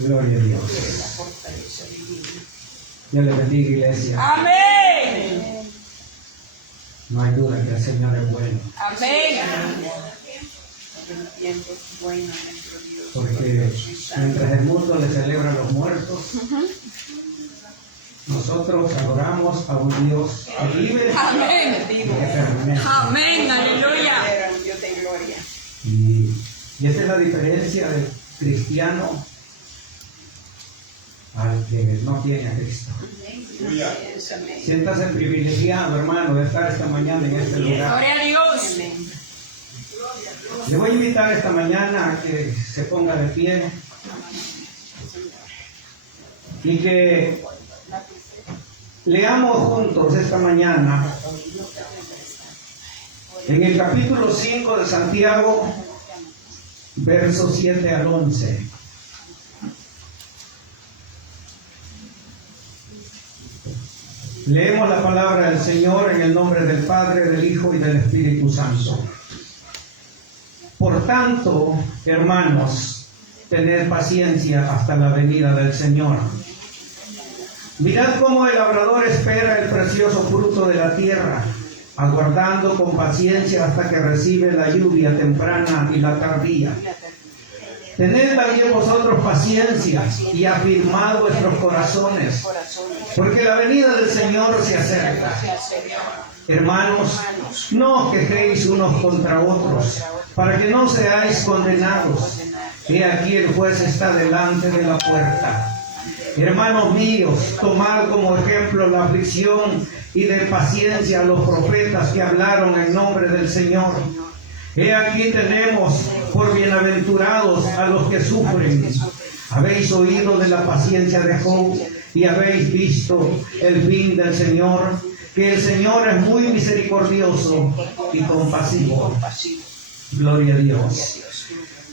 Gloria a Dios. Dios le bendiga, iglesia. Amén. No hay duda que el Señor es bueno. Amén. Porque mientras el mundo le celebra a los muertos, nosotros adoramos a un Dios que vive. Amén. Y que permanece. Amén. Aleluya. Y esa es la diferencia del cristiano al que no tiene a Cristo. Siéntase privilegiado, hermano, de estar esta mañana en este lugar. Gloria a Dios. Le voy a invitar esta mañana a que se ponga de pie y que leamos juntos esta mañana en el capítulo 5 de Santiago, versos 7 al 11. Leemos la palabra del Señor en el nombre del Padre, del Hijo y del Espíritu Santo. Por tanto, hermanos, tened paciencia hasta la venida del Señor. Mirad cómo el labrador espera el precioso fruto de la tierra, aguardando con paciencia hasta que recibe la lluvia temprana y la tardía. Tened también vosotros paciencia y afirmad vuestros corazones, porque la venida del Señor se acerca. Hermanos, no os quejéis unos contra otros, para que no seáis condenados. He aquí el juez está delante de la puerta. Hermanos míos, tomad como ejemplo la aflicción y de paciencia a los profetas que hablaron en nombre del Señor. He aquí tenemos por bienaventurados a los que sufren. Habéis oído de la paciencia de Job y habéis visto el fin del Señor, que el Señor es muy misericordioso y compasivo. Gloria a Dios.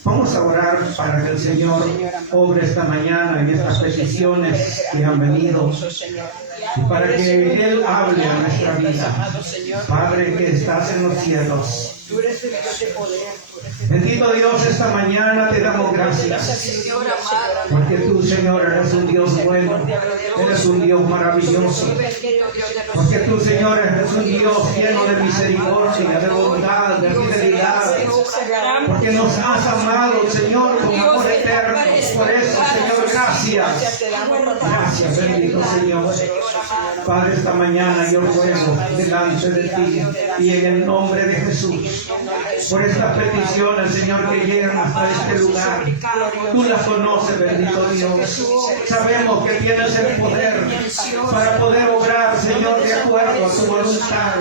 Vamos a orar para que el Señor obre esta mañana en estas peticiones que han venido y para que Él hable a nuestra vida. Padre que estás en los cielos, bendito Dios, esta mañana te damos gracias porque tú, Señor, eres un Dios bueno, eres un Dios maravilloso, porque tú, Señor, eres un Dios lleno de misericordia, de bondad, de fidelidad, porque nos has amado, Señor, con amor eterno. Por eso, Señor, gracias. Gracias, bendito Señor. Padre, esta mañana yo ruego delante de ti y en el nombre de Jesús por estas peticiones, Señor, que llegan hasta este lugar. Tú las conoces, bendito Dios. Sabemos que tienes el poder para poder obrar, Señor, de acuerdo a tu voluntad.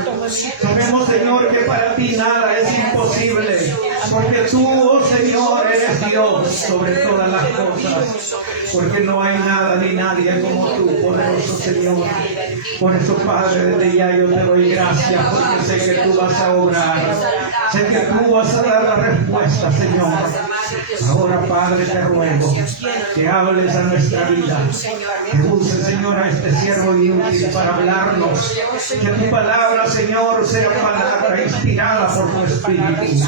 Sabemos, Señor, que para ti nada es imposible, porque tú, oh Señor, eres Dios sobre todas las cosas, porque no hay nada ni nadie como tú, poderoso Señor. Por eso, Padre, desde ya yo te doy gracias, porque sé que tú vas a obrar, sé que tú vas a dar la respuesta, Señor. Ahora, Padre, te ruego que hables a nuestra vida, que uses, Señor, a este siervo inútil para hablarnos, que tu palabra, Señor, sea palabra inspirada por tu Espíritu.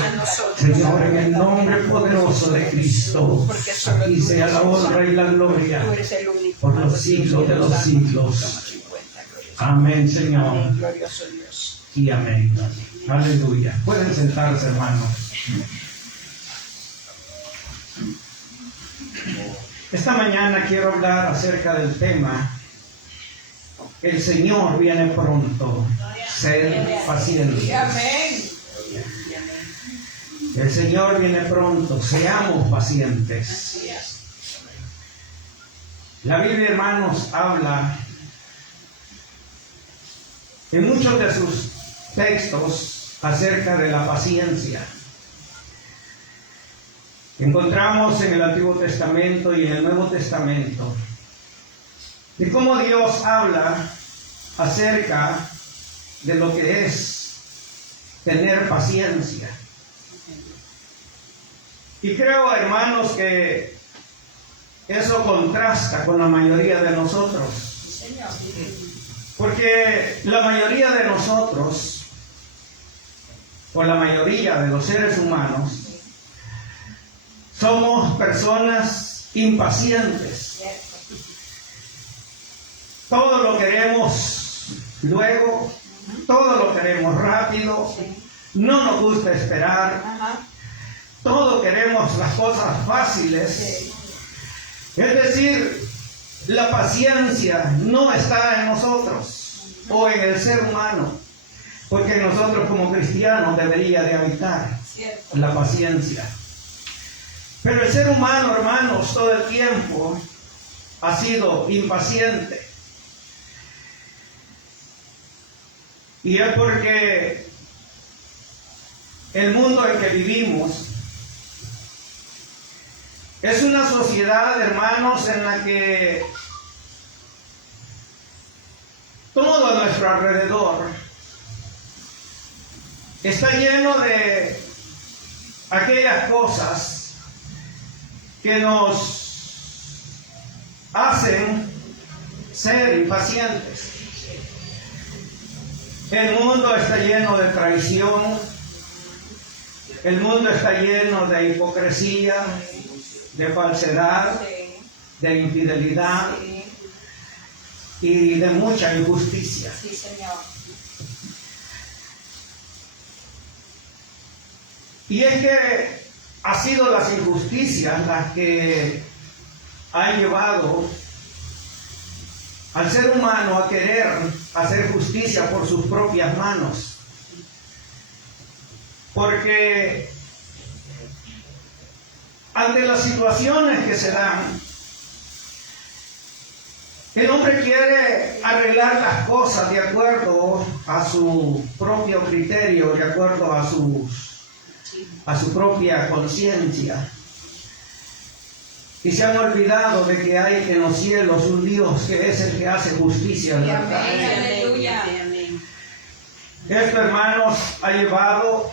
Señor, en el nombre poderoso de Cristo, y sea la honra y la gloria por los siglos de los siglos. Amén, Señor. Y amén. Aleluya. Pueden sentarse, hermanos. Esta mañana quiero hablar acerca del tema: el Señor viene pronto. Sed pacientes. El Señor viene pronto. Seamos pacientes. La Biblia, hermanos, habla en muchos de sus textos acerca de la paciencia. Encontramos en el Antiguo Testamento y en el Nuevo Testamento de cómo Dios habla acerca de lo que es tener paciencia. Y creo, hermanos, que eso contrasta con la mayoría de nosotros. Porque la mayoría de nosotros, o la mayoría de los seres humanos, somos somos personas impacientes. Todo lo queremos luego, todo lo queremos rápido, no nos gusta esperar, todo queremos las cosas fáciles. Es decir, la paciencia no está en nosotros o en el ser humano, porque nosotros como cristianos debería de habitar la paciencia. Pero el ser humano, hermanos, todo el tiempo ha sido impaciente. Y es porque el mundo en que vivimos es una sociedad, hermanos, en la que todo a nuestro alrededor está lleno de aquellas cosas que nos hacen ser impacientes. El mundo está lleno de traición, el mundo está lleno de hipocresía, de falsedad, de infidelidad y de mucha injusticia. Sí, Señor. Y es que ha sido las injusticias las que han llevado al ser humano a querer hacer justicia por sus propias manos. Porque ante las situaciones que se dan, el hombre quiere arreglar las cosas de acuerdo a su propio criterio, de acuerdo a su propia conciencia. Y se han olvidado de que hay en los cielos un Dios que es el que hace justicia. Aleluya. Esto, hermanos, ha llevado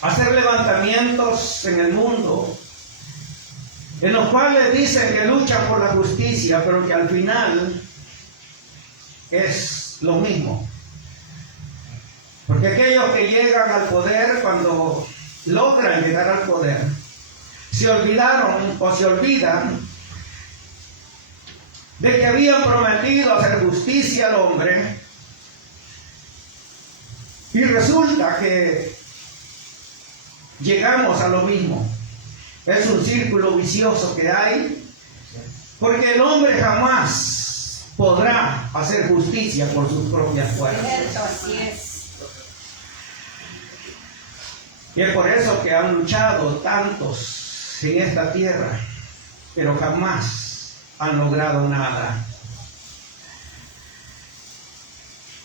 a hacer levantamientos en el mundo en los cuales dicen que luchan por la justicia, pero que al final es lo mismo. Porque aquellos que llegan al poder, cuando logran llegar al poder, se olvidaron o se olvidan de que habían prometido hacer justicia al hombre, y resulta que llegamos a lo mismo. Es un círculo vicioso que hay, porque el hombre jamás podrá hacer justicia por sus propias fuerzas. Así es. Y es por eso que han luchado tantos en esta tierra, pero jamás han logrado nada.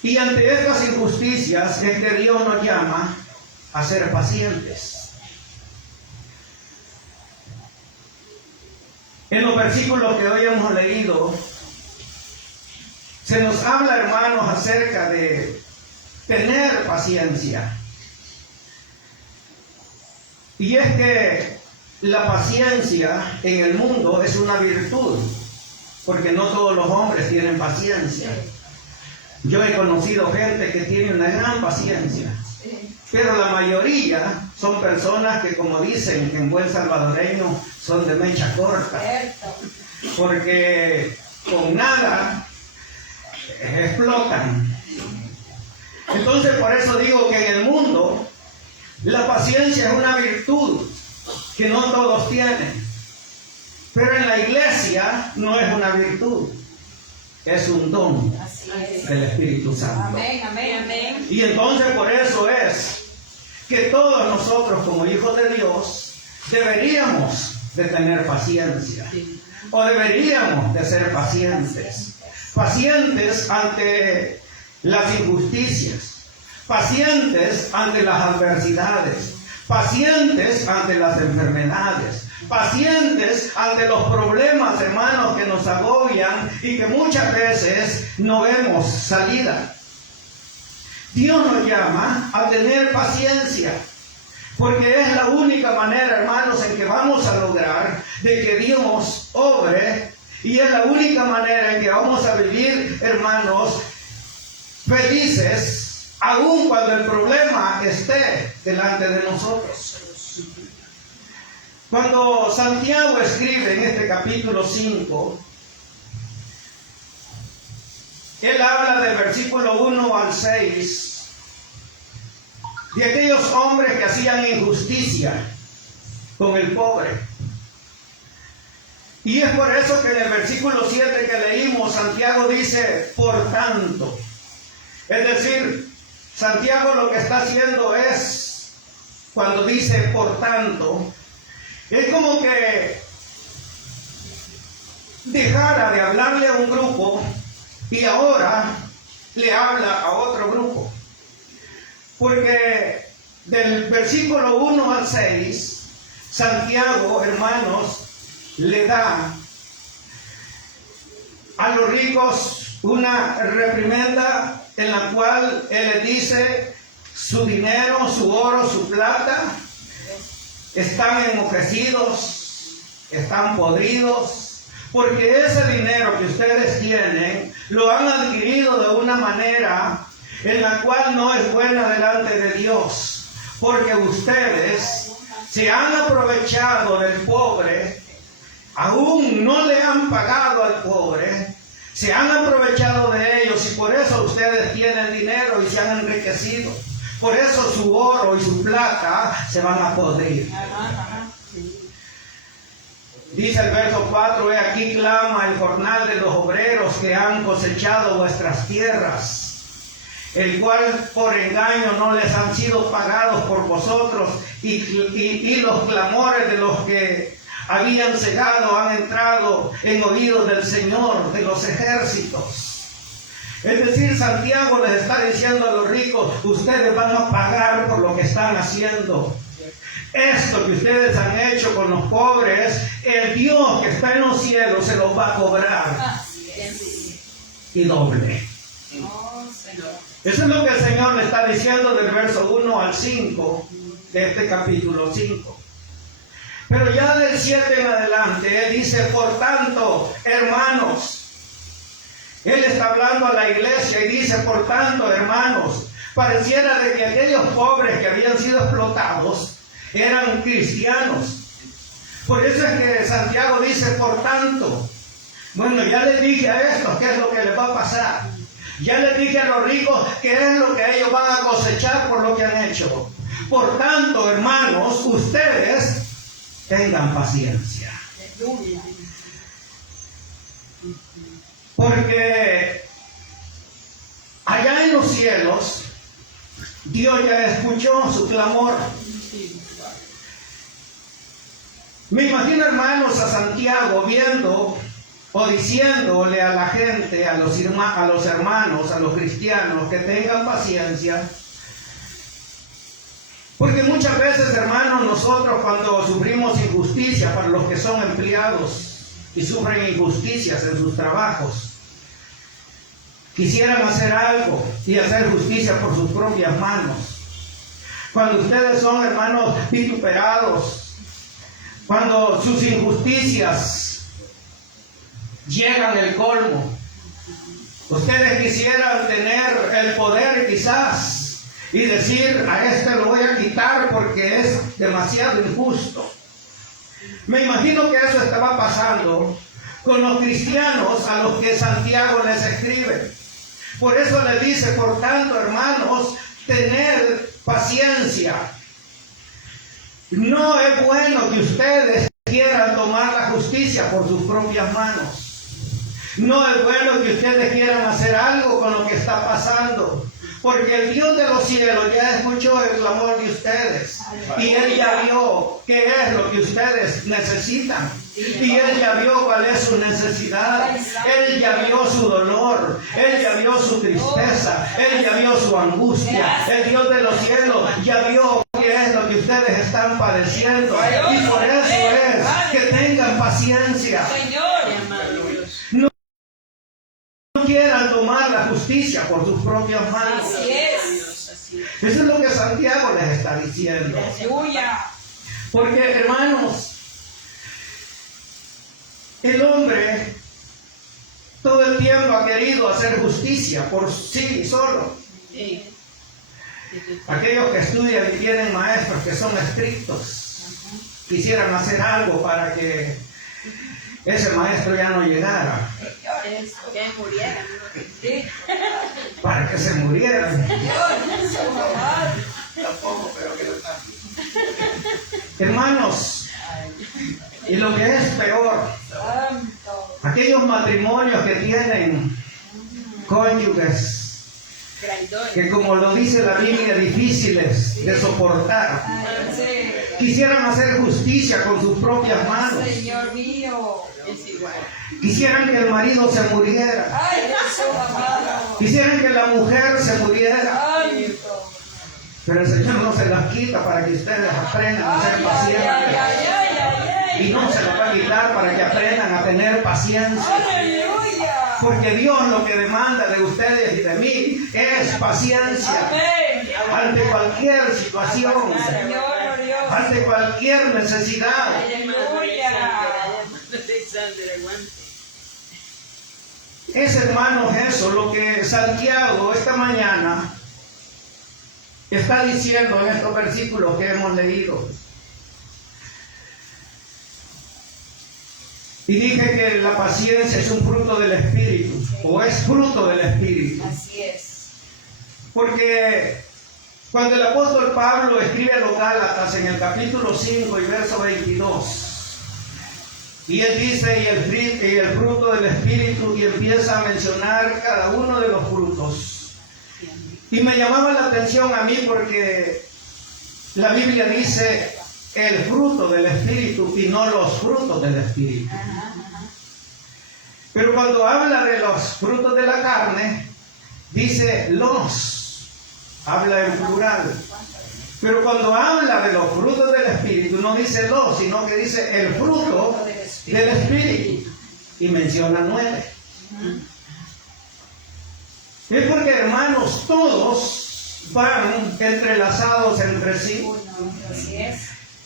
Y ante estas injusticias es que Dios nos llama a ser pacientes. En los versículos que hoy hemos leído, se nos habla, hermanos, acerca de tener paciencia. Y es que la paciencia en el mundo es una virtud, porque no todos los hombres tienen paciencia. Yo he conocido gente que tiene una gran paciencia, pero la mayoría son personas que, como dicen en buen salvadoreño, son de mecha corta, porque con nada explotan. Entonces, por eso digo que en el mundo la paciencia es una virtud que no todos tienen, pero en la iglesia no es una virtud, es un don del Espíritu Santo. Amén, amén, amén. Y entonces por eso es que todos nosotros como hijos de Dios deberíamos de tener paciencia, o deberíamos de ser pacientes, pacientes ante las injusticias, pacientes ante las adversidades, pacientes ante las enfermedades, pacientes ante los problemas, hermanos, que nos agobian y que muchas veces no vemos salida. Dios nos llama a tener paciencia, porque es la única manera, hermanos, en que vamos a lograr de que Dios obre, y es la única manera en que vamos a vivir, hermanos, felices, aun cuando el problema esté delante de nosotros. Cuando Santiago escribe en este capítulo 5, él habla del versículo 1 al 6 de aquellos hombres que hacían injusticia con el pobre. Y es por eso que en el versículo 7 que leímos, Santiago dice, por tanto. Es decir, Santiago lo que está haciendo es, cuando dice por tanto, es como que dejara de hablarle a un grupo y ahora le habla a otro grupo. Porque del versículo 1 al 6, Santiago, hermanos, le da a los ricos una reprimenda en la cual él les dice su dinero, su oro, su plata están enmojecidos, están podridos, porque ese dinero que ustedes tienen lo han adquirido de una manera en la cual no es buena delante de Dios, porque ustedes se han aprovechado del pobre, aún no le han pagado al pobre, se han aprovechado de ellos y por eso ustedes tienen dinero y se han enriquecido. Por eso su oro y su plata se van a podrir. Dice el verso 4, he aquí clama el jornal de los obreros que han cosechado vuestras tierras, el cual por engaño no les han sido pagados por vosotros, y los clamores de los que habían cegado han entrado en oídos del Señor de los ejércitos. Es decir, Santiago les está diciendo a los ricos, ustedes van a pagar por lo que están haciendo. Esto que ustedes han hecho con los pobres, el Dios que está en los cielos se los va a cobrar. Y doble. Eso es lo que el Señor le está diciendo del verso 1 al 5 de este capítulo 5. Pero ya del 7 en adelante, Él dice, por tanto, hermanos, Él está hablando a la iglesia y dice, por tanto, hermanos, pareciera de que aquellos pobres que habían sido explotados eran cristianos. Por eso es que Santiago dice, por tanto, bueno, ya les dije a estos qué es lo que les va a pasar. Ya les dije a los ricos qué es lo que ellos van a cosechar por lo que han hecho. Por tanto, hermanos, ustedes tengan paciencia. Porque allá en los cielos, Dios ya escuchó su clamor. Me imagino, hermanos, a Santiago viendo o diciéndole a la gente, a los hermanos, a los cristianos, que tengan paciencia. Porque muchas veces, hermanos, nosotros cuando sufrimos injusticia para los que son empleados y sufren injusticias en sus trabajos, quisieran hacer algo y hacer justicia por sus propias manos. Cuando ustedes son, hermanos, vituperados, cuando sus injusticias llegan al colmo, ustedes quisieran tener el poder quizás y decir, a este lo voy a quitar porque es demasiado injusto. Me imagino que eso estaba pasando con los cristianos a los que Santiago les escribe. Por eso les dice, por tanto, hermanos, tened paciencia. No es bueno que ustedes quieran tomar la justicia por sus propias manos. No es bueno que ustedes quieran hacer algo con lo que está pasando. Porque el Dios de los cielos ya escuchó el clamor de ustedes. Y Él ya vio qué es lo que ustedes necesitan. Y Él ya vio cuál es su necesidad. Él ya vio su dolor. Él ya vio su tristeza. Él ya vio su angustia. El Dios de los cielos ya vio qué es lo que ustedes están padeciendo. Y por eso es que tengan paciencia. No quieran tomar la justicia por sus propias manos. Así es. Eso es lo que Santiago les está diciendo. Porque, hermanos, el hombre todo el tiempo ha querido hacer justicia por sí solo. Aquellos que estudian y tienen maestros que son estrictos, quisieran hacer algo para que ese maestro ya no llegara, Que murieran. Sí. para que se murieran. Tampoco, pero que no está. Hermanos, y lo que es peor, aquellos matrimonios que tienen cónyuges que, como lo dice la Biblia, difíciles de soportar, Sí. quisieran hacer justicia con sus propias manos, Señor mío. quisieran que el marido se muriera, Ay, Jesús amado. quisieran que la mujer se muriera, Ay, pero el Señor no se las quita para que ustedes aprendan a ser pacientes, y no se las va a quitar para que aprendan a tener paciencia. aleluya. Porque Dios lo que demanda de ustedes y de mí es paciencia Amén. ante cualquier situación, Señor Dios. ante cualquier necesidad. Aleluya. Es, hermanos, eso lo que Santiago esta mañana está diciendo en estos versículos que hemos leído. Y dije que la paciencia es un fruto del Espíritu, o es fruto del Espíritu. Así es. Porque cuando el apóstol Pablo escribe a los Gálatas en el capítulo 5 y verso 22, y él dice, y el fruto del Espíritu, y empieza a mencionar cada uno de los frutos. Y me llamaba la atención a mí porque la Biblia dice el fruto del Espíritu y no los frutos del Espíritu. Pero cuando habla de los frutos de la carne, dice los, habla en plural. Pero cuando habla de los frutos del Espíritu, no dice los, sino que dice el fruto del Espíritu. Y menciona 9. Es porque, hermanos, todos van entrelazados entre sí. Así es.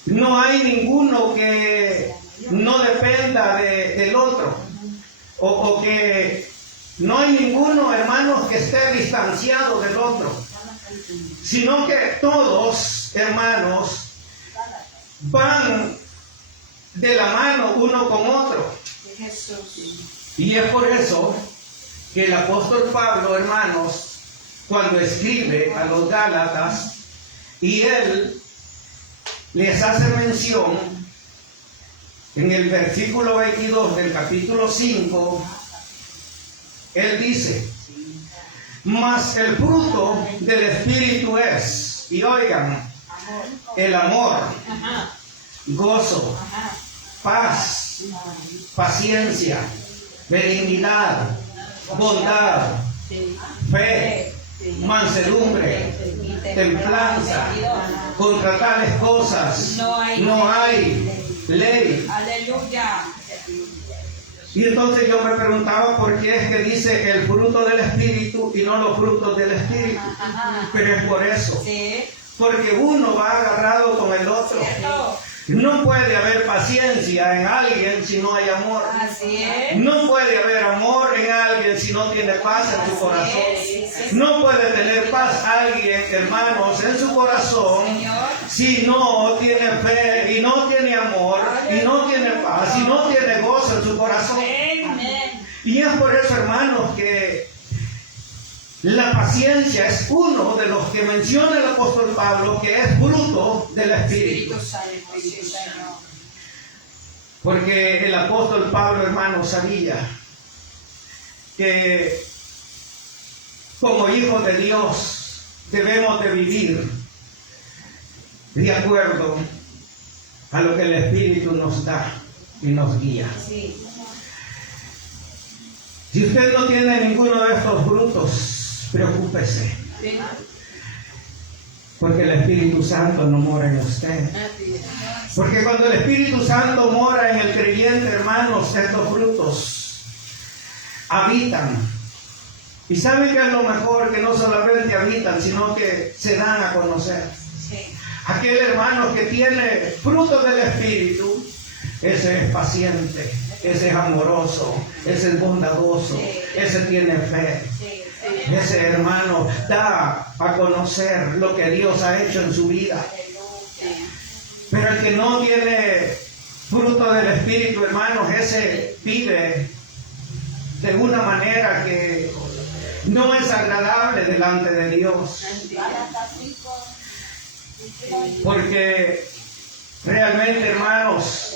No hay ninguno que no dependa del otro. O que no hay ninguno, hermanos, que esté distanciado del otro. Sino que todos, hermanos, van de la mano uno con otro. Jesús. Y es por eso que el apóstol Pablo, hermanos, cuando escribe a los Gálatas, y él les hace mención en el versículo 22 del capítulo 5, él dice, mas el fruto del Espíritu es, y oigan, el amor, gozo, paz, paciencia, benignidad, bondad, fe, mansedumbre, templanza. Contra tales cosas no hay ley. Aleluya. Y entonces yo me preguntaba por qué es que dice el fruto del Espíritu y no los frutos del Espíritu. Pero es por eso. Sí. Porque uno va agarrado con el otro. Cierto. No puede haber paciencia en alguien si no hay amor. Así es. No puede haber amor en alguien si no tiene paz en su corazón. No puede tener paz alguien, hermanos, en su corazón si no tiene fe y no tiene amor y no tiene paz y no tiene gozo en su corazón. Amén. Y es por eso, hermanos, que la paciencia es uno de los que menciona el apóstol Pablo, que es fruto del Espíritu. Porque el apóstol Pablo, hermano, sabía que como hijos de Dios debemos de vivir de acuerdo a lo que el Espíritu nos da y nos guía. Sí. Si usted no tiene ninguno de estos frutos, preocúpese. Sí. Porque el Espíritu Santo no mora en usted. Porque cuando el Espíritu Santo mora en el creyente, hermanos, estos frutos habitan. Y saben que es lo mejor, que no solamente habitan, sino que se dan a conocer. Sí. Aquel hermano que tiene frutos del Espíritu, ese es paciente, ese es amoroso, ese es bondadoso, ese tiene fe. Sí. Ese hermano da a conocer lo que Dios ha hecho en su vida. Pero el que no tiene fruto del Espíritu, hermanos, ese vive de una manera que no es agradable delante de Dios. Porque realmente, hermanos,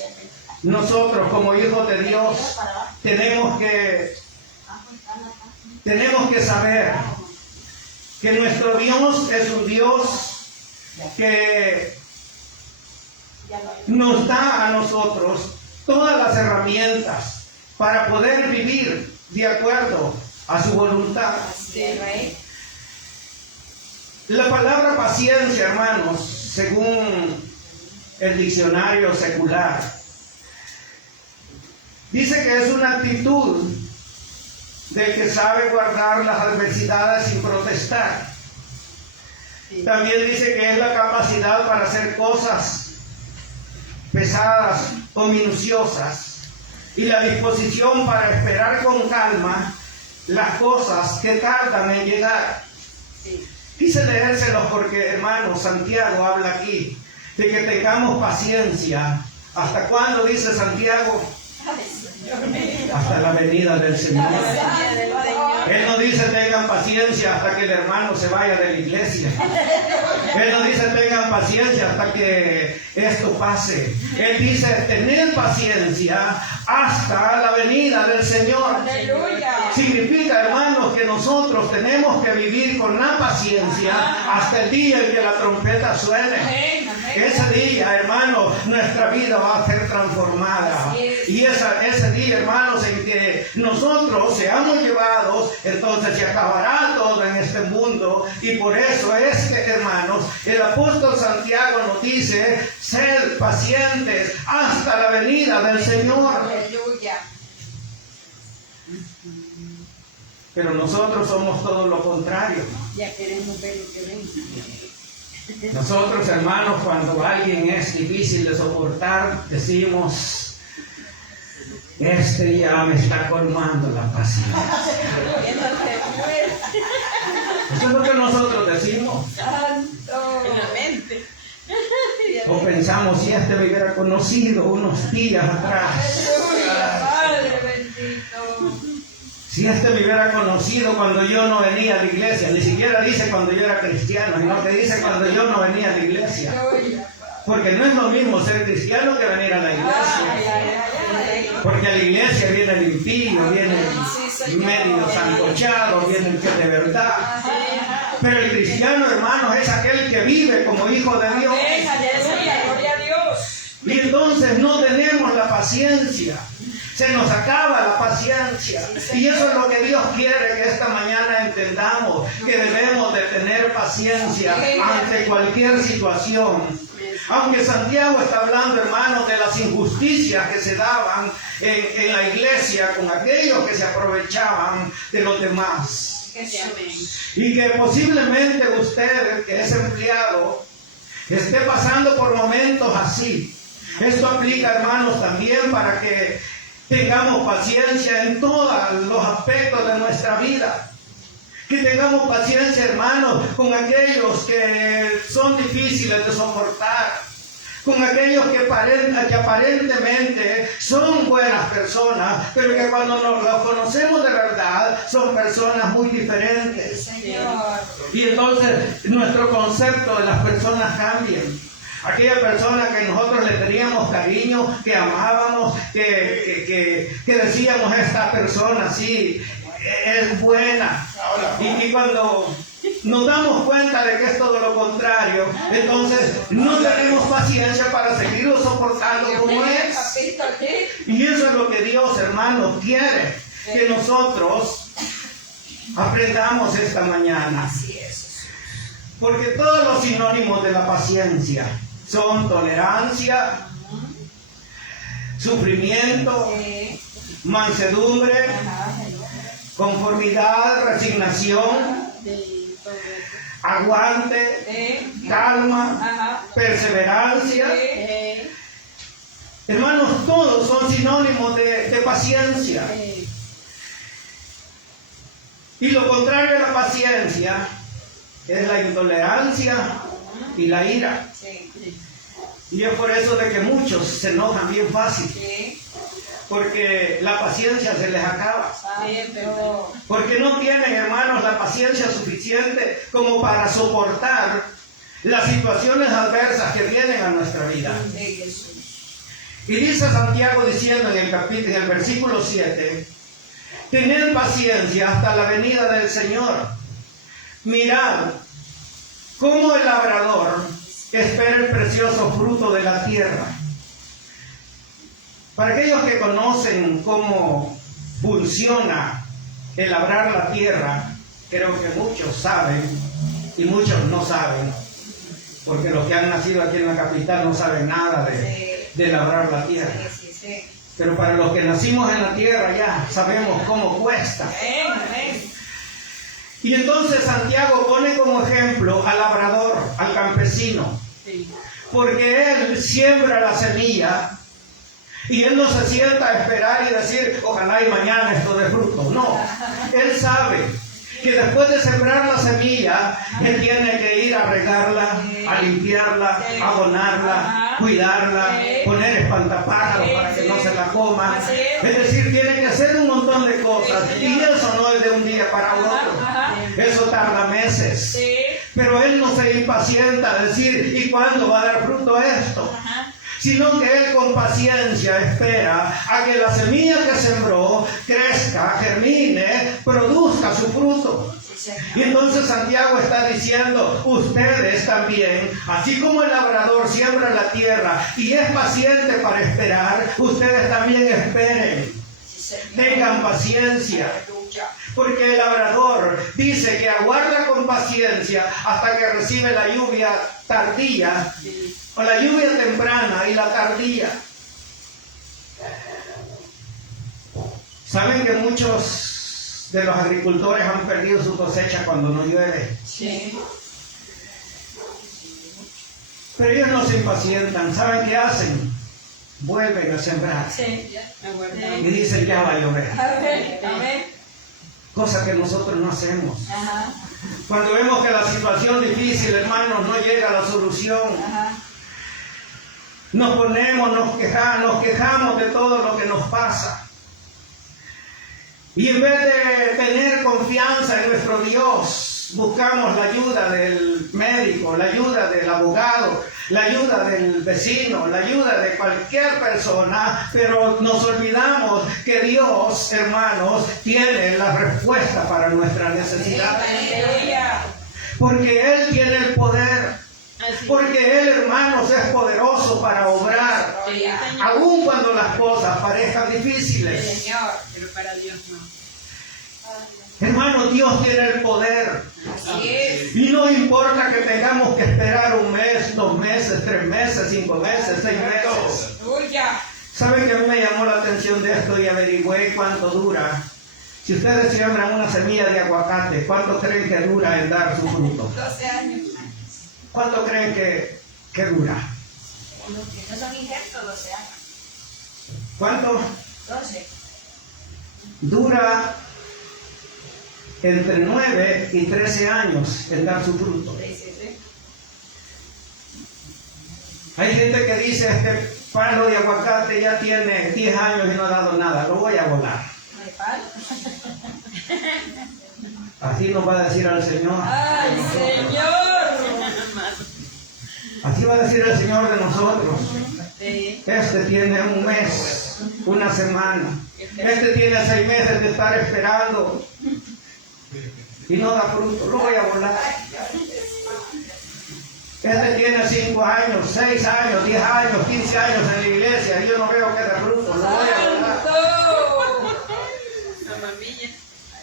nosotros como hijos de Dios tenemos que saber que nuestro Dios es un Dios que nos da a nosotros todas las herramientas para poder vivir de acuerdo a su voluntad. La palabra paciencia, hermanos, según el diccionario secular, dice que es una actitud del que sabe guardar las adversidades sin protestar. También dice que es la capacidad para hacer cosas pesadas o minuciosas y la disposición para esperar con calma las cosas que tardan en llegar. Quise leérselos porque, hermano, Santiago habla aquí de que tengamos paciencia. ¿Hasta cuándo dice Santiago? Hasta la venida del Señor. Él no dice tengan paciencia hasta que el hermano se vaya de la iglesia. Él no dice tengan paciencia hasta que esto pase. Él dice tener paciencia hasta la venida del Señor. Significa, hermanos, que nosotros tenemos que vivir con la paciencia hasta el día en que la trompeta suene. Ese día, hermanos, nuestra vida va a ser transformada. Y ese día, hermanos, en que nosotros seamos llevados, entonces se acabará todo en este mundo. Y por eso hermanos, el apóstol Santiago nos dice, sed pacientes hasta la venida del Señor. Pero nosotros somos todo lo contrario. Ya queremos ver lo que ven. Nosotros, hermanos, cuando alguien es difícil de soportar, decimos, este ya me está colmando la paciencia. Eso es lo que nosotros decimos. En la mente. O pensamos, si este me hubiera conocido unos días atrás. Padre bendito. Si este me hubiera conocido cuando yo no venía a la iglesia. Ni siquiera dice cuando yo era cristiano, sino que dice cuando yo no venía a la iglesia. Porque no es lo mismo ser cristiano que venir a la iglesia. Porque a la iglesia viene el impío, viene el medio sancochado, viene el que de verdad. Pero el cristiano, hermanos, es aquel que vive como hijo de Dios. Gloria a Dios. Y entonces no tenemos la paciencia. Se nos acaba la paciencia. Y eso es lo que Dios quiere que esta mañana entendamos. Que debemos de tener paciencia ante cualquier situación. Aunque Santiago está hablando, hermanos, de las injusticias que se daban en la iglesia con aquellos que se aprovechaban de los demás. Y que posiblemente usted, que es empleado, esté pasando por momentos así. Esto aplica, hermanos, también para que tengamos paciencia en todos los aspectos de nuestra vida. Que tengamos paciencia, hermanos, con aquellos que son difíciles de soportar. Con aquellos que aparentemente son buenas personas, pero que cuando nos los conocemos de verdad, son personas muy diferentes. Y entonces nuestro concepto de las personas cambia. Aquella persona que nosotros le teníamos cariño, que amábamos, que decíamos, esta persona sí es buena. Y cuando nos damos cuenta de que es todo lo contrario, entonces no tenemos paciencia para seguirlo soportando como es. Y eso es lo que Dios, hermanos, quiere que nosotros aprendamos esta mañana. Porque todos los sinónimos de la paciencia son tolerancia, sufrimiento, mansedumbre, conformidad, resignación, aguante, calma, perseverancia. Hermanos, todos son sinónimos de paciencia. Y lo contrario a la paciencia es la intolerancia y la ira. Y es por eso de que muchos se enojan bien fácil, Sí. porque la paciencia se les acaba. Santo. Porque no tienen, hermanos, la paciencia suficiente como para soportar las situaciones adversas que vienen a nuestra vida. Sí, Jesús. Y dice Santiago diciendo en el versículo 7, tened paciencia hasta la venida del Señor. Mirad cómo el labrador espera el precioso fruto de la tierra. Para aquellos que conocen cómo funciona el labrar la tierra, creo que muchos saben y muchos no saben, porque los que han nacido aquí en la capital no saben nada de labrar la tierra. Sí, sí, sí. Pero para los que nacimos en la tierra ya sabemos cómo cuesta. Amén. Y entonces Santiago pone como ejemplo al labrador, al campesino, Sí. porque él siembra la semilla y él no se sienta a esperar y decir, ojalá y mañana esto dé fruto. No, él sabe que después de sembrar la semilla, él tiene que ir a regarla, a limpiarla, a abonarla, cuidarla, poner espantapájaros para que no se la coman. Es decir, tiene que hacer un montón de cosas y eso no es de un día para otro. Eso tarda meses. Sí. Pero él no se impacienta a decir, ¿y cuándo va a dar fruto esto? Sino que él con paciencia espera a que la semilla que sembró crezca, germine, produzca su fruto. Y entonces Santiago está diciendo, ustedes también, así como el labrador siembra la tierra y es paciente para esperar, ustedes también esperen, tengan paciencia. Porque el labrador dice que aguarda con paciencia hasta que recibe la lluvia tardía, o la lluvia temprana y la tardía. ¿Saben que muchos de los agricultores han perdido su cosecha cuando no llueve? Sí. Pero ellos no se impacientan. ¿Saben qué hacen? Vuelven a sembrar. Sí. Y dicen, ya va a llover. Amén. Amén. Cosa que nosotros no hacemos. Ajá. Cuando vemos que la situación difícil, hermanos, no llega a la solución, Ajá. nos ponemos, nos quejamos de todo lo que nos pasa. Y en vez de tener confianza en nuestro Dios, buscamos la ayuda del médico, la ayuda del abogado, la ayuda del vecino, la ayuda de cualquier persona, pero nos olvidamos que Dios, hermanos, tiene la respuesta para nuestra necesidad. Aleluya. Porque Él tiene el poder. Porque Él, hermanos, es poderoso para obrar, aun cuando las cosas parezcan difíciles. Señor. Pero para Dios no. Hermanos, Dios tiene el poder. Así es. Y no importa que tengamos que esperar 1 mes, 2 meses, 3 meses, 5 meses, 6 meses. Aleluya. ¿Saben que a mí me llamó la atención de esto y averigüé cuánto dura? Si ustedes siembran una semilla de aguacate, ¿cuánto creen que dura en dar su fruto? 12 años. ¿Cuánto creen que dura? No son injertos 12 años. ¿Cuánto? 12. Dura entre 9 y 13 años en dar su fruto. Sí, sí, sí. Hay gente que dice, este palo de aguacate ya tiene 10 años y no ha dado nada, lo voy a volar. Me paro. Así nos va a decir al Señor. ¡Ay, Señor! Así va a decir el Señor de nosotros. Sí. Este tiene 1 mes, 1 semana. Este tiene 6 meses de estar esperando y no da fruto, lo voy a volar. Este tiene 5 años, 6 años, 10 años, 15 años en la iglesia y yo no veo que da fruto, lo voy a volar. ¡Santo! Mamá mía.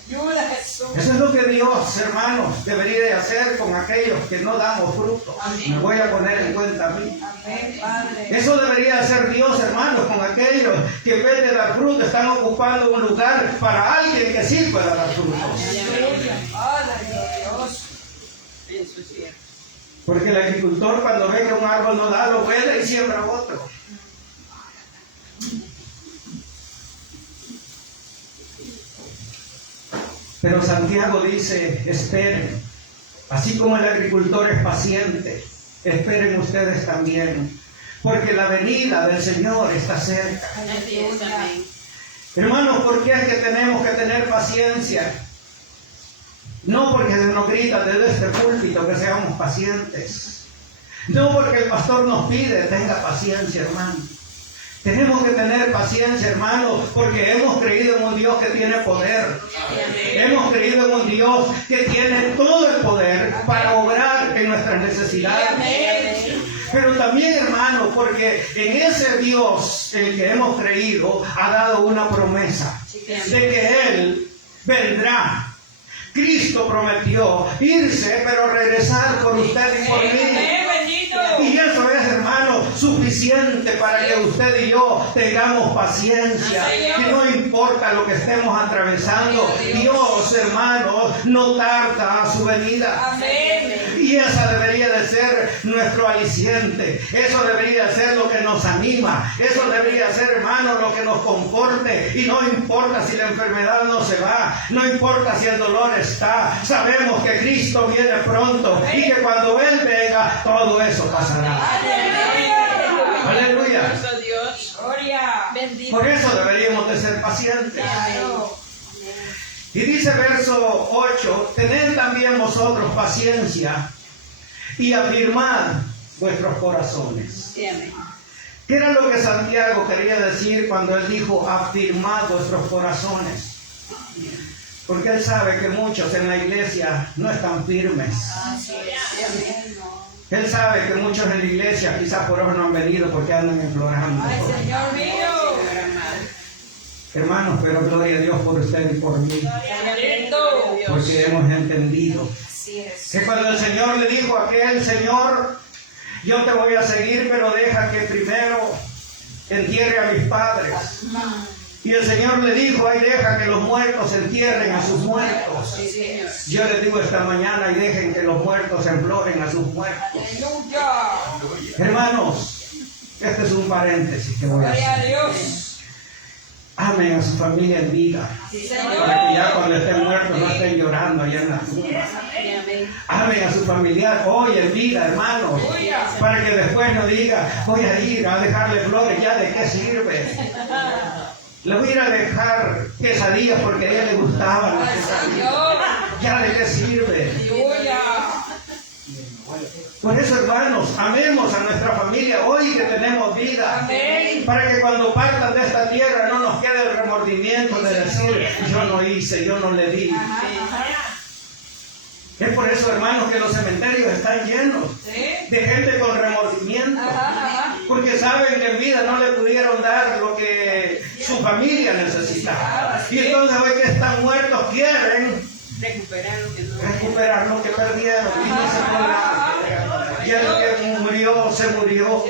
Ayuda, Jesús. Eso es lo que Dios, hermanos, debería de hacer con aquellos que no damos fruto. Me voy a poner en cuenta a mí. Amén, Padre. Eso debería hacer Dios, hermanos, con aquellos que en vez de dar fruto están ocupando un lugar para alguien que sí pueda dar frutos. Aleluya. Padre Dios. Eso es cierto. Porque el agricultor cuando ve que un árbol no da, lo huele y siembra otro. Pero Santiago dice, esperen. Así como el agricultor es paciente, esperen ustedes también. porque la venida del Señor está cerca. Así es, amén. Hermanos, ¿por qué es que tenemos que tener paciencia? No porque se nos grita desde este púlpito que seamos pacientes. No porque el pastor nos pide, tenga paciencia, hermano. Tenemos que tener paciencia, hermano, porque hemos creído en un Dios que tiene poder. Hemos creído en un Dios que tiene todo el poder para obrar en nuestras necesidades. Pero también, hermano, porque en ese Dios en el que hemos creído ha dado una promesa de que Él vendrá. Cristo prometió irse, pero regresar por usted y por mí. Y eso es, hermano, suficiente para que usted y yo tengamos paciencia. Que no importa lo que estemos atravesando, Dios, hermanos, no tarda su venida. Y esa debería de ser nuestro aliciente. Eso debería ser lo que nos anima. Eso debería ser, hermano, lo que nos conforte. Y no importa si la enfermedad no se va. No importa si el dolor está. Sabemos que Cristo viene pronto. Y que cuando Él venga, todo eso pasará. Aleluya. Gracias a Dios. Bendito. Por eso deberíamos de ser pacientes. Y dice verso 8, tened también vosotros paciencia y afirmad vuestros corazones. Sí, amén. ¿Qué era lo que Santiago quería decir cuando él dijo afirmad vuestros corazones? Porque él sabe que muchos en la iglesia no están firmes. Él sabe que muchos en la iglesia quizás por eso no han venido porque andan implorando. Ay, Señor mío. Señor amado. Hermanos, pero gloria a Dios por usted y por mí. Bendito. Porque hemos entendido que cuando el Señor le dijo a aquel Señor, yo te voy a seguir, pero deja que primero entierre a mis padres. Y el Señor le dijo, ay, deja que los muertos entierren a sus muertos. Sí, Señor. Yo les digo esta mañana, y dejen que los muertos imploren a sus muertos. Aleluya. Hermanos, este es un paréntesis que voy a Gloria a hacer. Dios. Amen a su familia en vida, Sí, para que ya Señor. cuando estén muertos no estén llorando allá en la tumba. Sí, amén. Amen a su familiar hoy en vida, hermanos, para que después no diga, voy a ir a dejarle flores, ya de qué sirve. Le voy a ir a dejar quesadillas porque a ella le gustaban las Ay, quesadillas. Señor. Ya de qué sirve. Aleluya. Por eso, hermanos, amemos a nuestra familia hoy que tenemos vida. Amén. Para que cuando partan de esta tierra no nos quede el remordimiento de decir, yo no hice, yo no le di. Es por eso, hermanos, que los cementerios están llenos de gente con remordimiento. Porque saben que en vida no le pudieron dar lo que su familia necesitaba. Y entonces hoy que están muertos quieren Recuperar lo que no. recuperar lo que perdieron. Y no se podrá. Y el que murió, se murió.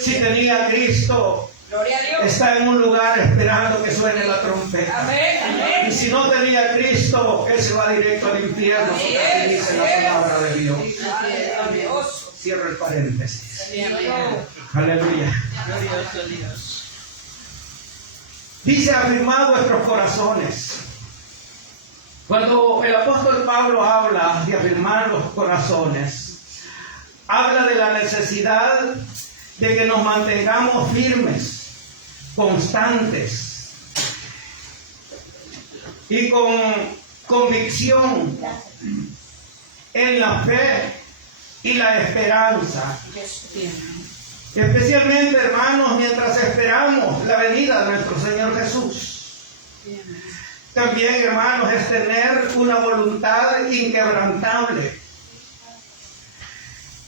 Si tenía a Cristo, Gloria a Dios. está en un lugar esperando que suene la trompeta. Amén. Amén. Y si no tenía a Cristo, él se va directo al infierno, porque así dice la palabra de Dios. Gloria a Dios. Cierro el paréntesis. Sí, amén. Aleluya. Glorioso Dios. Dice, afirmad vuestros corazones. Cuando el apóstol Pablo habla de afirmar los corazones, habla de la necesidad de que nos mantengamos firmes, constantes y con convicción en la fe y la esperanza. Especialmente, hermanos, mientras esperamos la venida de nuestro Señor Jesús. También, hermanos, es tener una voluntad inquebrantable.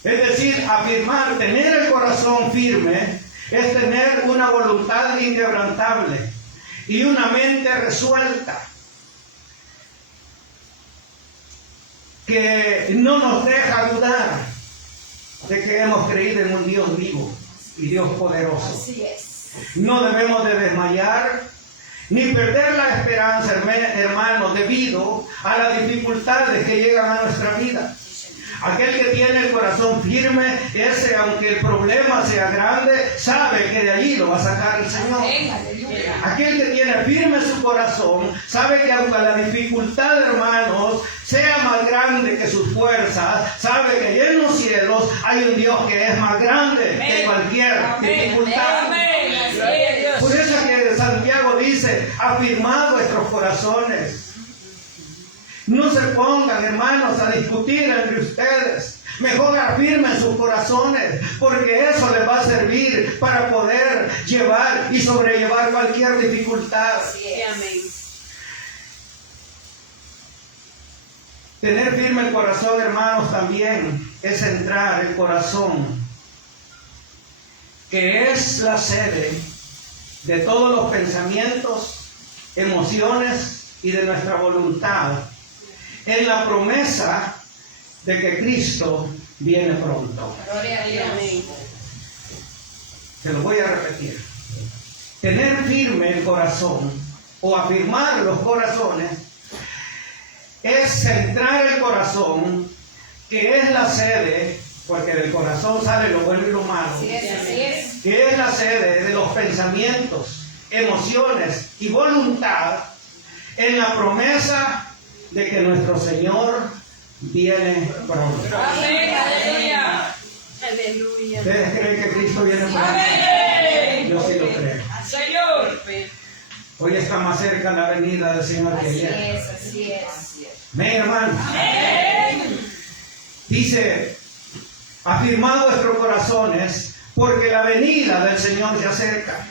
Es decir, afirmar, tener el corazón firme, es tener una voluntad inquebrantable y una mente resuelta, que no nos deja dudar de que hemos creído en un Dios vivo y Dios poderoso. Así es. No debemos de desmayar ni perder la esperanza, hermanos, debido a las dificultades que llegan a nuestra vida. Aquel que tiene el corazón firme, ese, aunque el problema sea grande, sabe que de allí lo va a sacar el Señor. Aquel que tiene firme su corazón, sabe que aunque la dificultad, hermanos, sea más grande que sus fuerzas, sabe que allá en los cielos hay un Dios que es más grande que cualquier dificultad. Por eso es que Santiago dice, afirmad vuestros corazones. No se pongan, hermanos, a discutir entre ustedes. Mejor afirmen sus corazones, porque eso les va a servir para poder llevar y sobrellevar cualquier dificultad. Amén. Tener firme el corazón, hermanos, también es centrar el corazón, que es la sede de todos los pensamientos, emociones y de nuestra voluntad, en la promesa de que Cristo viene pronto. Gloria a Dios. Amén. Se lo voy a repetir. Tener firme el corazón o afirmar los corazones es centrar el corazón, que es la sede, porque del corazón sale lo bueno y lo malo, Así es. que es la sede de los pensamientos, emociones y voluntad, en la promesa de que nuestro Señor viene pronto. Amén. Aleluya. Aleluya. ¿Ustedes creen que Cristo viene pronto? Amén. Yo sí lo creo. Señor. Hoy está más cerca la venida del Señor que Así ayer. es, así es. Amén, hermanos. Amén. Dice, afirmad vuestros corazones, porque la venida del Señor se acerca.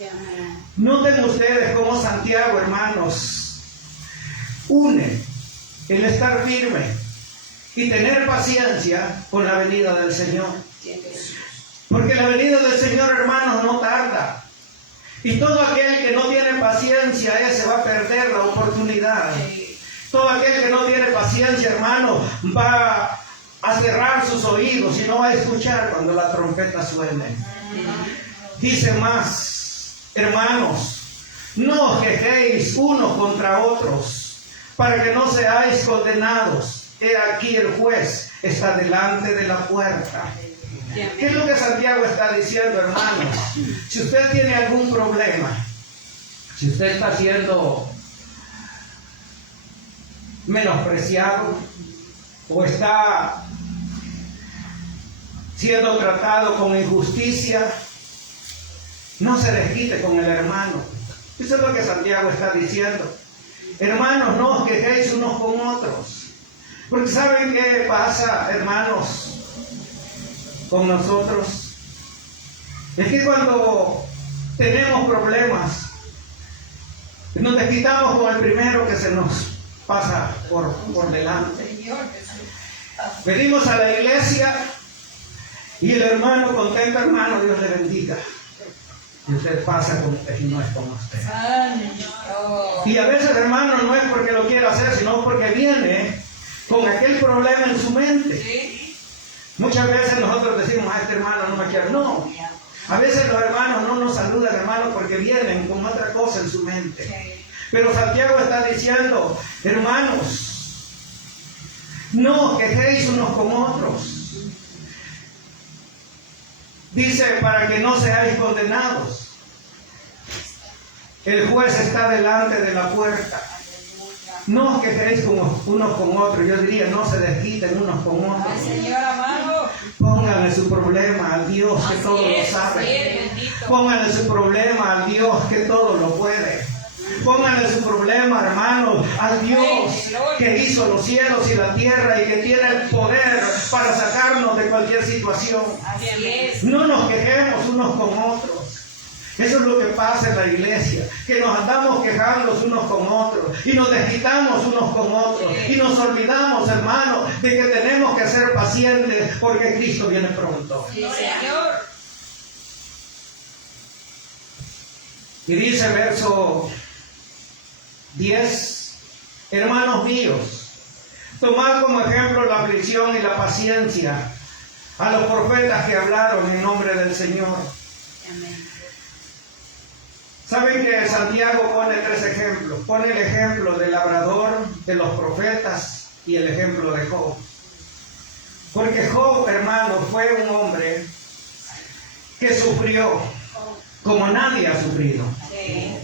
Amén. Noten ustedes cómo Santiago, hermanos, une el estar firme y tener paciencia con la venida del Señor. Porque la venida del Señor, hermanos, no tarda. Y todo aquel que no tiene paciencia, ese va a perder la oportunidad. Todo aquel que no tiene paciencia, hermano, va a cerrar sus oídos y no va a escuchar cuando la trompeta suene. Dice más, hermanos, no os quejéis unos contra otros, para que no seáis condenados. He aquí el juez está delante de la puerta. ¿Qué es lo que Santiago está diciendo, hermanos? Si usted tiene algún problema, si usted está siendo menospreciado o está siendo tratado con injusticia, no se desquite con el hermano. Eso es lo que Santiago está diciendo. Hermanos, no os quejéis unos con otros. Porque ¿saben qué pasa, hermanos, con nosotros? Es que cuando tenemos problemas, nos desquitamos con el primero que se nos pasa por delante. Venimos a la iglesia y el hermano contento, hermano, Dios le bendiga. Y usted pasa con usted y no es con usted. Y a veces, hermano, no es porque lo quiera hacer, sino porque viene con aquel problema en su mente. Muchas veces nosotros decimos, a este hermano no me quiere. No. A veces los hermanos no nos saludan, hermano, porque vienen con otra cosa en su mente. Pero Santiago está diciendo, hermanos, no os quejéis unos con otros. Dice, para que no seáis condenados. El juez está delante de la puerta. No os quejéis unos con otros. Yo diría, no se desquiten unos con otros. Señor amado. Pónganle su problema al Dios que todo lo sabe. Pónganle su problema al Dios que todo lo puede. Pónganle su problema, hermanos, al Dios que hizo los cielos y la tierra y que tiene el poder para sacarnos de cualquier situación. Así es. No nos quejemos unos con otros. Eso es lo que pasa en la iglesia, que nos andamos quejando unos con otros y nos desquitamos unos con otros y nos olvidamos, hermanos, de que tenemos que ser pacientes porque Cristo viene pronto. Sí, Señor. Y dice verso 10, hermanos míos, tomad como ejemplo la aflicción y la paciencia a los profetas que hablaron en nombre del Señor. Amén. Saben que Santiago pone 3 ejemplos. Pone el ejemplo del labrador, de los profetas y el ejemplo de Job. Porque Job, hermano, fue un hombre que sufrió como nadie ha sufrido. Sí.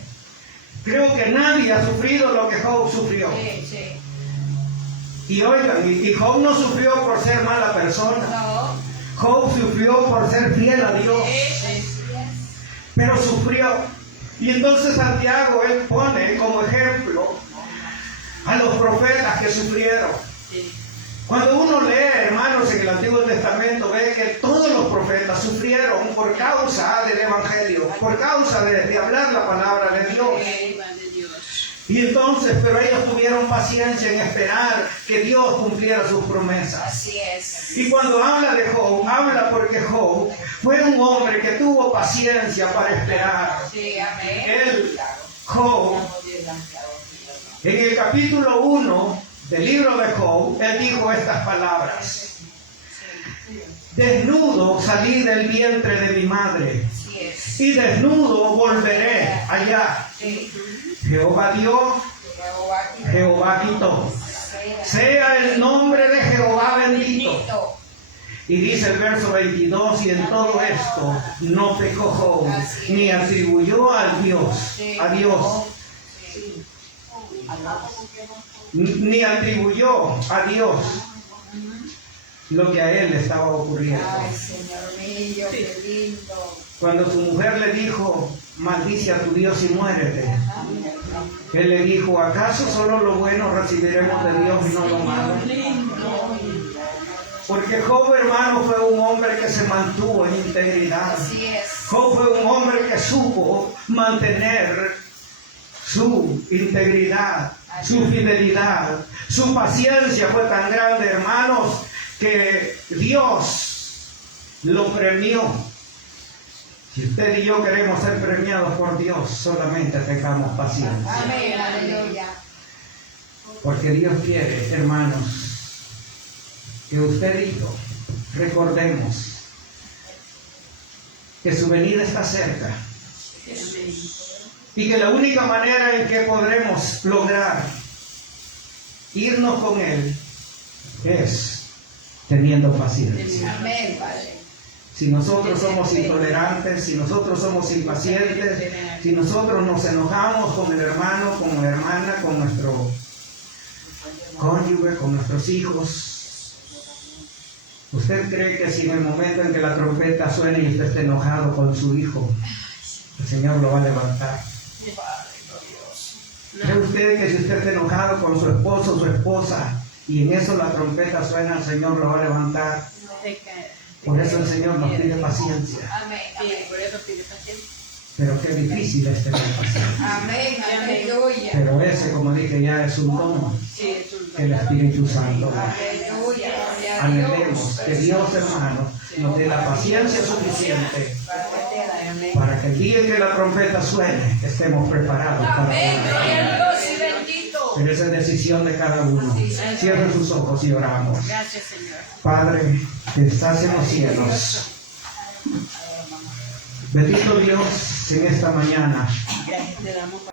Creo que nadie ha sufrido lo que Job sufrió. Sí, sí. Y oigan, y Job no sufrió por ser mala persona. No. Job sufrió por ser fiel a Dios. Pero sufrió. Y entonces Santiago, él pone como ejemplo a los profetas que sufrieron. Cuando uno lee, hermanos, en el Antiguo Testamento, ve que todos los profetas sufrieron por causa del Evangelio, por causa de hablar la palabra de Dios. Y entonces, pero ellos tuvieron paciencia en esperar que Dios cumpliera sus promesas. Así es. Y cuando habla de Job, habla porque Job fue un hombre que tuvo paciencia para esperar. Sí, amén. Él, Job, en el capítulo 1 del libro de Job, él dijo estas palabras: desnudo salí del vientre de mi madre, Así es. y desnudo volveré allá. Sí. Jehová dio, Jehová quitó. Sea el nombre de Jehová bendito. Y dice el verso 22, y en todo esto no pecó Job, ni atribuyó a Dios, ni atribuyó a Dios lo que a él le estaba ocurriendo. Ay, Señor mío, qué lindo. Cuando su mujer le dijo, maldice a tu Dios y muérete, él le dijo, ¿acaso solo lo bueno recibiremos de Dios y no lo malo? Porque Job, hermano, fue un hombre que se mantuvo en integridad. Así es. Job fue un hombre que supo mantener su integridad, su fidelidad, su paciencia fue tan grande, hermanos, que Dios lo premió. Si usted y yo queremos ser premiados por Dios, solamente tengamos paciencia. Amén, aleluya. Porque Dios quiere, hermanos, que usted y yo recordemos que su venida está cerca y que la única manera en que podremos lograr irnos con Él es teniendo paciencia. Amén, Padre. Si nosotros somos intolerantes, si nosotros somos impacientes, si nosotros nos enojamos con el hermano, con la hermana, con nuestro cónyuge, con nuestros hijos, ¿usted cree que si en el momento en que la trompeta suene y usted esté enojado con su hijo, el Señor lo va a levantar? ¿Cree usted que si usted está enojado con su esposo o su esposa y en eso la trompeta suena, el Señor lo va a levantar? Por eso el Señor nos pide paciencia. Amén, amén. Pero qué difícil es tener paciencia. Amén, aleluya. Pero ese, como dije ya, es un don que el Espíritu Santo da. Aleluya. Anhelemos que Dios, hermano, nos dé la paciencia suficiente para que el día en que la trompeta suene, estemos preparados para Amén, gloria orar. a Dios y bendito. Pero esa es decisión de cada uno. Cierren sus ojos y oramos. Gracias, Señor. Padre, que estás en los cielos, bendito Dios en esta mañana. Te damos